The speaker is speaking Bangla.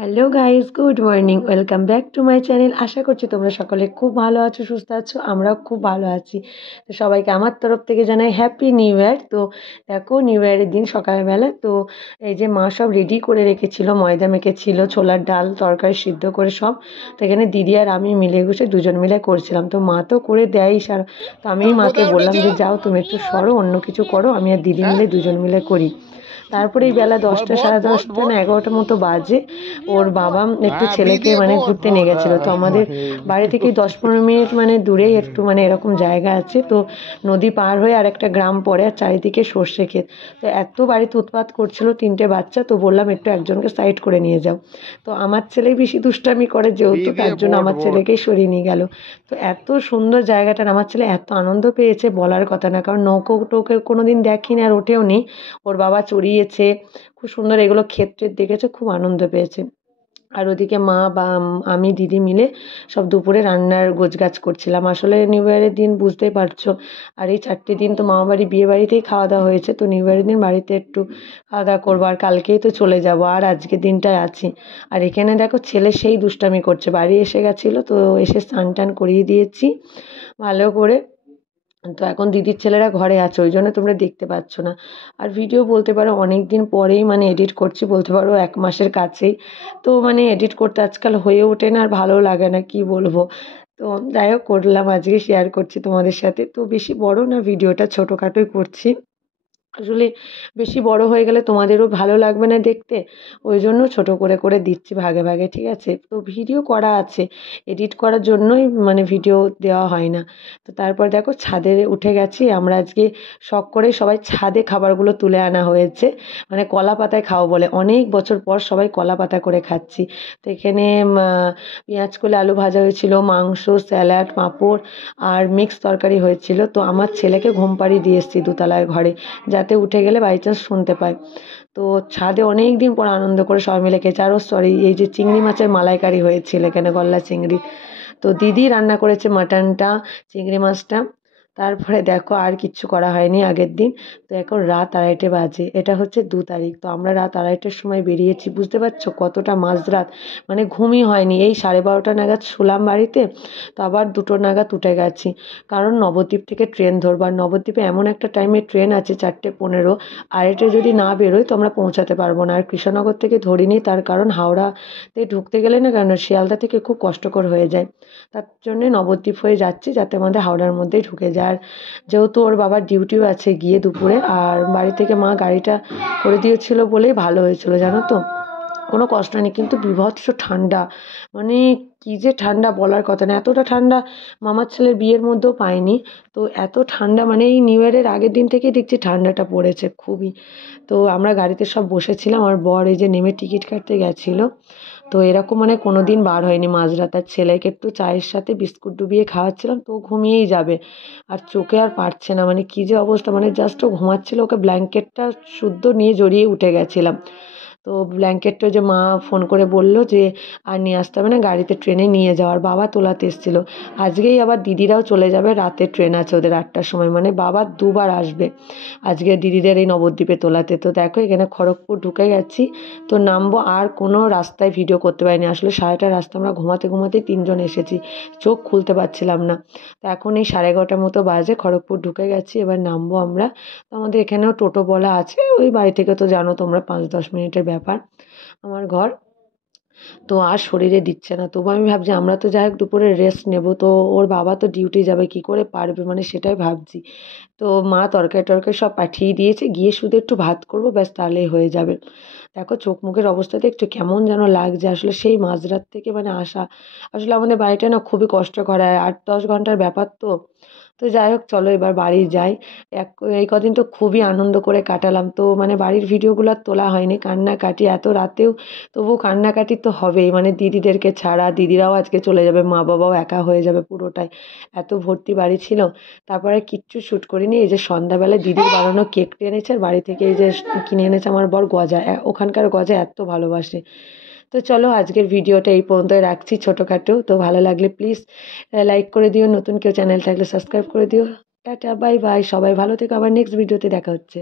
Hello guys, good morning. Welcome back to my channel. আশা করছি তোমরা সকলে খুব ভালো আছো, সুস্থ আছো। আমরাও খুব ভালো আছি। তো সবাইকে আমার তরফ থেকে জানাই হ্যাপি নিউ ইয়ার। তো দেখো, নিউ ইয়ারের দিন সকালবেলা তো এই যে মা সব রেডি করে রেখেছিল, ময়দা মেখেছিল, ছোলার ডাল তরকারি সিদ্ধ করে সব। তো এখানে দিদি আর আমি মিলে বসে দুজন মিলে করছিলাম। তো মা তো করে দেয়ই সারা। তো আমি মাকে বললাম যে যাও তুমি একটু সরো, অন্য কিছু করো, আমি আর দিদি মিলে দুজন মিলে করি। তারপরে এই বেলা 10টা সাড়ে 10টা না 11টার মতো বাজে, ওর বাবা একটু ছেলেকে ঘুরতে নিয়ে গেছিলো। তো আমাদের বাড়ি থেকে 10-15 মিনিট দূরেই একটু এরকম জায়গা আছে। তো নদী পার হয়ে আর একটা গ্রাম পড়ে, আর চারিদিকে সর্ষে ক্ষেত। তো এত বাড়িতে উৎপাত করছিল 3টে বাচ্চা, তো বললাম একটু একজনকে সাইড করে নিয়ে যাও। তো আমার ছেলেই বেশি দুষ্টামি করে যেহেতু, তার জন্য আমার ছেলেকেই সরিয়ে নিয়ে গেল। তো এত সুন্দর জায়গাটা, আমার ছেলে এত আনন্দ পেয়েছে বলার কথা না, কারণ নৌকো টোকে কোনোদিন দেখিনি আর ওঠেও নি। ওর বাবা চড়িয়েছে, খুব সুন্দর এগুলো ক্ষেত্রে দেখেছে, খুব আনন্দ পেয়েছে। আর ওদিকে মা বা আমি দিদি মিলে সব দুপুরে রান্নার গোছগাছ করছিলাম। আসলে নিউ ইয়ারের দিন বুঝতেই পারছো, আর এই 4টে দিন তো মামা বাড়ি বিয়ে বাড়িতেই খাওয়া দাওয়া হয়েছে। তো নিউ ইয়ারের দিন বাড়িতে একটু খাওয়া দাওয়া করবো, আর কালকেই তো চলে যাব, আর আজকের দিনটায় আছি। আর এখানে দেখো ছেলে সেই দুষ্টামি করছে, বাড়ি এসে গেছিলো, তো এসে স্নান টান করিয়ে দিয়েছি ভালো করে। তো এখন দিদির ছেলেরা ঘরে আছে, ওই জন্য তোমরা দেখতে পাচ্ছ না। আর ভিডিও বলতে পারো অনেক দিন পরেই এডিট করছি, বলতে পারো 1 মাসের কাছেই। তো এডিট করতে আজকাল হয়ে ওঠে না, আর ভালো লাগে না, কি বলবো। তো যাই হোক, করলাম, আজকে শেয়ার করছি তোমাদের সাথে। তো বেশি বড় না, ভিডিওটা ছোটোখাটোই করছি। আসলে বেশি বড় হয়ে গেলে তোমাদেরও ভালো লাগবে না দেখতে, ওই জন্য ছোট করে করে দিচ্ছি ভাগে ভাগে, ঠিক আছে। তো ভিডিও করা আছে, এডিট করার জন্যই ভিডিও দেওয়া হয় না। তো তারপর দেখো ছাদে উঠে গেছি আমরা আজকে। শখ করে সবাই ছাদে খাবারগুলো তুলে আনা হয়েছে, কলা পাতায় খাও বলে, অনেক বছর পর সবাই কলা পাতা করে খাচ্ছি। তো এখানে পেঁয়াজ কলি আলু ভাজা হয়েছিল, মাংস, স্যালাড, পাঁপড় আর মিক্স তরকারি হয়েছিল। তো আমার ছেলেকে ঘুম পাড়িয়ে দিয়ে এসেছি দোতলার ঘরে, যাতে উঠে গেলে বাই চান্স শুনতে পায়। তো ছাদে অনেক দিন পর আনন্দ করে সবাই মিলে খেয়েছে। আরও সরি, এই যে চিংড়ি মাছের মালাইকারি হয়েছিল এখানে, গলদা চিংড়ি। তো দিদি রান্না করেছে মাটনটা, চিংড়ি মাছটা। তারপরে দেখো আর কিচ্ছু করা হয়নি আগের দিন। তো এখন রাত 2:30 বাজে, এটা হচ্ছে 2 তারিখ। তো আমরা রাত 2:30টার সময় বেরিয়েছি, বুঝতে পারছো কতটা মাঝরাত, ঘুমই হয়নি। এই 12:30 নাগাদ শুলাম বাড়িতে, তো আবার 2টো নাগাদ উঠে গেছি, কারণ নবদ্বীপ থেকে ট্রেন ধরবো। আর নবদ্বীপে এমন একটা টাইমে ট্রেন আছে 4:15, আর এটা যদি না বেরোয় তো আমরা পৌঁছাতে পারবো না। আর কৃষ্ণনগর থেকে ধরিনি, তার কারণ হাওড়াতে ঢুকতে গেলে না, কেন শিয়ালদা থেকে খুব কষ্টকর হয়ে যায়। তার জন্যে নবদ্বীপ হয়ে যাচ্ছি, যাতে আমাদের হাওড়ার মধ্যেই ঢুকে যায়। আর যেহেতু ওর বাবার ডিউটিও আছে গিয়ে দুপুরে, আর বাড়ি থেকে মা গাড়িটা করে দিয়েছিল বলেই ভালো হয়েছিল, জানো তো, কোনো কষ্ট নেই। কিন্তু বীভৎস ঠান্ডা, মানে কী যে ঠান্ডা বলার কথা না, এতটা ঠান্ডা মামার ছেলের বিয়ের মধ্যেও পাইনি। তো এত ঠান্ডা, এই নিউ ইয়ারের আগের দিন থেকেই দেখছি ঠান্ডাটা পড়েছে খুবই। তো আমরা গাড়িতে সব বসেছিলাম, আর বর এই যে নেমে টিকিট কাটতে গেছিলো। তো এরকম কোনো দিন বার হয়নি মাঝরাত। আর ছেলেকে একটু চায়ের সাথে বিস্কুট ডুবিয়ে খাওয়াচ্ছিলাম, তো ও ঘুমিয়েই যাবে, আর চোখে আর পারছে না, কী যে অবস্থা, জাস্ট ও ঘুমাচ্ছিল, ওকে ব্ল্যাঙ্কেটটা শুদ্ধ নিয়ে জড়িয়ে উঠে গেছিলাম। তো ব্ল্যাঙ্কেটটা যে মা ফোন করে বললো যে আর নিয়ে আসতে হবে না, গাড়িতে ট্রেনে নিয়ে যাওয়ার, বাবা তোলাতে এসেছিলো। আজকেই আবার দিদিরাও চলে যাবে, রাতে ট্রেন আছে ওদের 8টার সময়, বাবা দুবার আসবে আজকে দিদিদের এই নবদ্বীপে তোলাতে। তো দেখো এখানে খড়গপুর ঢুকে গেছি, তো নামবো। আর কোনো রাস্তায় ভিডিও করতে পারিনি, আসলে সারাটা রাস্তা আমরা ঘুমাতে ঘুমাতেই 3জন এসেছি, চোখ খুলতে পারছিলাম না। তো এখন এই 11:30 মতো বাজে, খড়গপুর ঢুকে গেছি, এবার নামবো আমরা। তো আমাদের এখানেও টোটো বলা আছে, ওই বাড়ি থেকে তো জানো তোমরা 5-10 মিনিটের ব্যাপার আমার ঘর। তো আর শরীরে দিচ্ছে না, তবু আমি ভাবছি আমরা তো যাই হোক দুপুরে রেস্ট নেব, তো ওর বাবা তো ডিউটি যাবে, কি করে পারবে, সেটাই ভাবছি। তো মা তরকারি টরকারি সব পাঠিয়ে দিয়েছে, গিয়ে শুধু একটু ভাত করবো, ব্যাস, তাহলেই হয়ে যাবে। দেখো চোখ মুখের অবস্থাতে একটু কেমন যেন লাগছে, আসলে সেই মাঝরাত থেকে আসা। আসলে আমাদের বাড়িটা না খুবই কষ্টকর, 8-10 ঘন্টার ব্যাপার। তো তো যাই হোক, চলো এবার বাড়ি যাই। এই কদিন তো খুবই আনন্দ করে কাটালাম। তো বাড়ির ভিডিওগুলো আর তোলা হয়নি, কান্নাকাটি এত রাতেও, তবু কান্নাকাটি তো হবেই, দিদিদেরকে ছাড়া, দিদিরাও আজকে চলে যাবে, মা বাবাও একা হয়ে যাবে পুরোটাই। এত ভর্তি বাড়ি ছিল। তারপরে কিচ্ছু শ্যুট করিনি। এই যে সন্ধ্যাবেলায় দিদির বানানো কেকটা এনেছে, আর বাড়ি থেকে এই যে কিনে এনেছে আমার বর গজা, ওখানকার গজা এত ভালোবাসে। তো চলো আজকের ভিডিওটা এই পর্যন্তই রাখছি, ছোটোখাটো। তো ভালো লাগলে প্লিজ লাইক করে দিও, নতুন কেউ চ্যানেল থাকলে সাবস্ক্রাইব করে দিও। টাটা, বাই বাই, সবাই ভালো থেকো, আবার নেক্সট ভিডিওতে দেখা হচ্ছে।